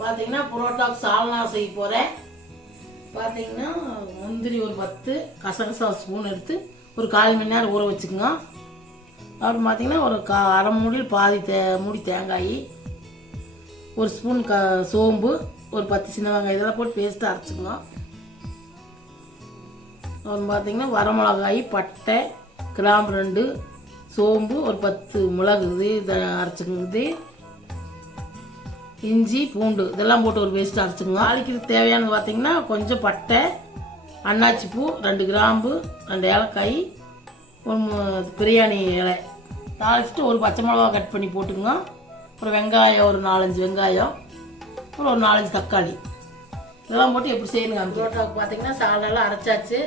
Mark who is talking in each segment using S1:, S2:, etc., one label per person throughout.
S1: பார்த்தீங்கன்னா புரோட்டாக்கு சால்னா செய்ய போகிறேன் பார்த்தீங்கன்னா முந்திரி ஒரு பத்து கசகசா ஸ்பூன் எடுத்து ஒரு கால் மணி நேரம் ஊற வச்சுக்கோங்க. அப்புறம் பார்த்தீங்கன்னா ஒரு கா அரை மூடியில் பாதி தே மூடி தேங்காய் ஒரு ஸ்பூன் க சோம்பு ஒரு பத்து சின்ன வெங்காயம் இதெல்லாம் போட்டு பேஸ்ட்டாக அரைச்சிக்கோங்க. அப்புறம் பார்த்தீங்கன்னா வரமிளகாய் பட்டை கிராம்பு ரெண்டு சோம்பு ஒரு பத்து மிளகு இது இதை அரைச்சிக்கோங்க இஞ்சி பூண்டு இதெல்லாம் போட்டு ஒரு பேஸ்ட் அரைச்சிக்கோங்க. தாளிக்கிறதுக்கு தேவையானது பார்த்தீங்கன்னா கொஞ்சம் பட்டை அன்னாச்சி பூ ரெண்டு கிராம்பு ரெண்டு ஏலக்காய் ஒரு பிரியாணி இலை. தாளிச்சிட்டு ஒரு பச்சை மிளகா கட் பண்ணி போட்டுக்கோங்க. அப்புறம் வெங்காயம் ஒரு நாலஞ்சு வெங்காயம் அப்புறம் ஒரு நாலஞ்சு தக்காளி. இதெல்லாம் போட்டு எப்படி செய்யணுங்க அந்த புரோட்டாவுக்கு பார்த்தீங்கன்னா சாலெல்லாம் அரைச்சாச்சு.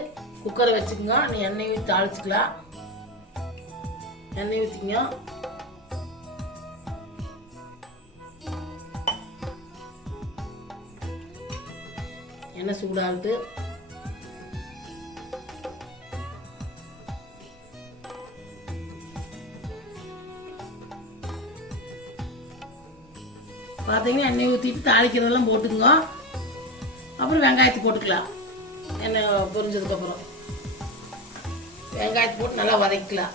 S1: குக்கரை வச்சுக்கோங்க. நீ எண்ணெய் ஊற்றி தாளிச்சிக்கலாம். எண்ணெய் ஊற்றிங்க எண்ணெய் சூடாகிட்டு பார்த்தீங்கன்னா எண்ணெய் ஊற்றிட்டு தாளிக்கிறதெல்லாம் போட்டுக்குங்க. அப்புறம் வெங்காயத்தை போட்டுக்கலாம். எண்ணெய் பொரிஞ்சதுக்கப்புறம் வெங்காயத்தை போட்டு நல்லா வதக்கிக்கலாம்.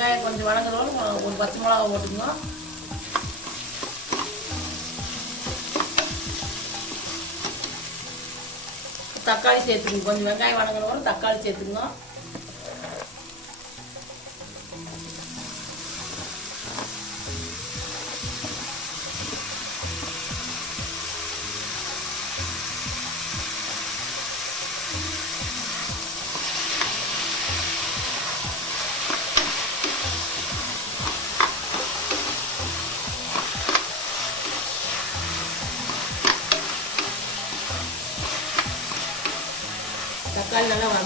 S1: வெங்காயம் கொஞ்சம் வணங்குறோம் ஒரு பச்சை மிளகா போட்டுக்கணும். தக்காளி சேர்த்துக்கணும். கொஞ்சம் வெங்காயம் வதங்குறோம் தக்காளி சேர்த்துக்கணும்.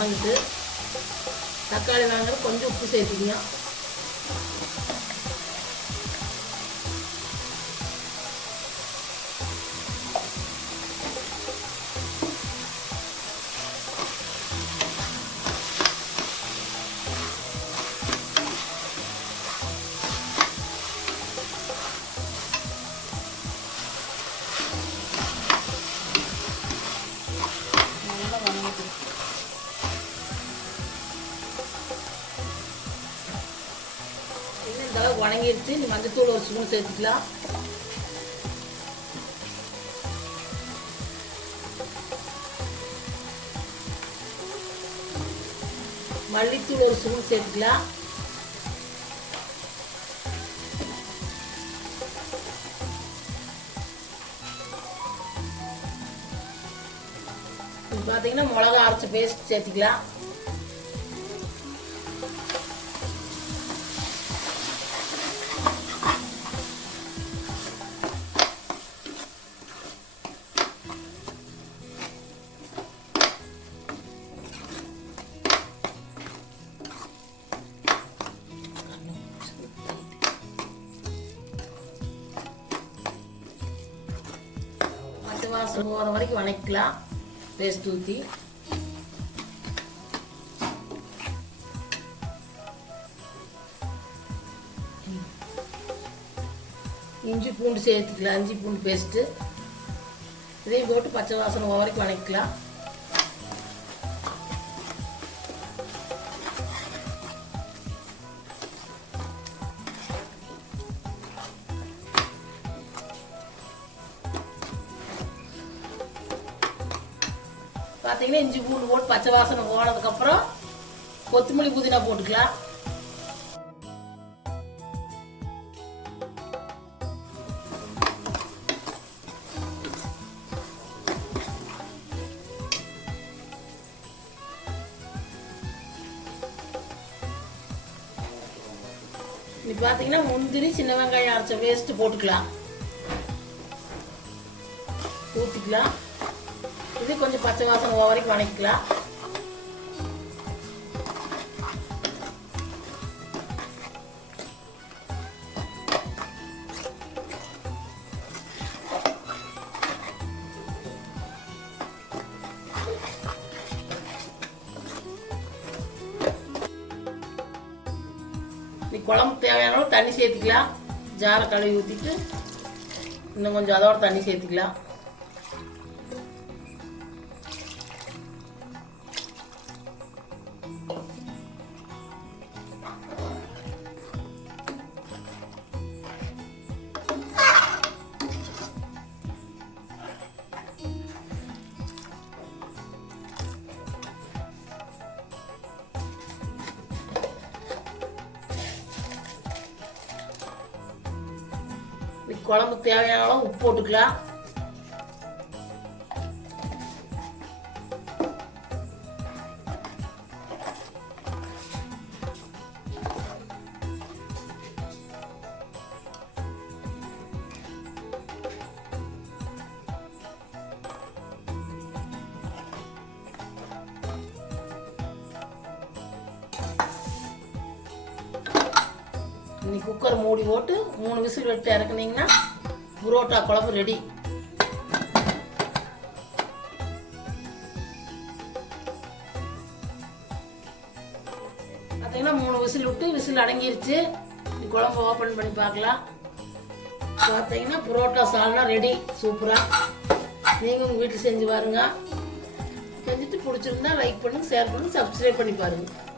S1: தக்காளி நல்லா வதங்குது தக்காளி வதங்க கொஞ்சம் உப்பு சேர்த்துக்கணும் இன்னும் இந்த நீ மஞ்சத்தூள் ஒரு ஸ்பூன் சேர்த்துக்கலாம். மல்லித்தூள் ஒரு ஸ்பூன் சேர்த்துக்கலாம். பார்த்தீங்கன்னா மிளகா அரைச்ச பேஸ்ட் சேர்த்துக்கலாம். பச்சை போகிற வரைக்கும் வணக்கலாம் பேஸ்ட் ஊற்றி இஞ்சி பூண்டு சேர்த்துக்கலாம். இஞ்சி பூண்டு பேஸ்ட்டு. இதையும் போட்டு பச்சை வாசனை வரைக்கும் வணக்கலாம் பார்த்தீங்கன்னா இஞ்சி பூண்டு போட்டு பச்சை வாசனை போனதுக்கப்புறம் கொத்தமல்லி புதினா போட்டுக்கலாம். இது பார்த்தீங்கன்னா முந்திரி சின்ன வெங்காயம் அரைச்ச வேஸ்ட் போட்டுக்கலாம். ஊற்றிக்கலாம் இது கொஞ்சம் பச்சை வாசனை வரைக்கும் வணக்கிக்கலாம். குழம்பு தேவையான தண்ணி சேர்த்துக்கலாம். ஜார கழுவி ஊற்றிட்டு இன்னும் கொஞ்சம் அதோட தண்ணி சேர்த்துக்கலாம். குழம்பு தேவையான அளவு உப்பு போட்டுக்கலாம். இன்னைக்கு குக்கர் மூடி போட்டு மூணு விசில் விட்டு இறக்குனீங்கன்னா புரோட்டா குழம்பு ரெடி பார்த்தீங்கன்னா மூணு விசில் விட்டு விசில் அடங்கிருச்சு. இந்த குழம்பு ஓப்பன் பண்ணி பார்க்கலாம். பார்த்தீங்கன்னா புரோட்டா சால்னா ரெடி சூப்பராக நீங்கள் உங்கள் வீட்டில் செஞ்சு பாருங்க. செஞ்சுட்டு பிடிச்சிருந்தா லைக் பண்ணுங்க ஷேர் பண்ணுங்க சப்ஸ்கிரைப் பண்ணி பாருங்கள்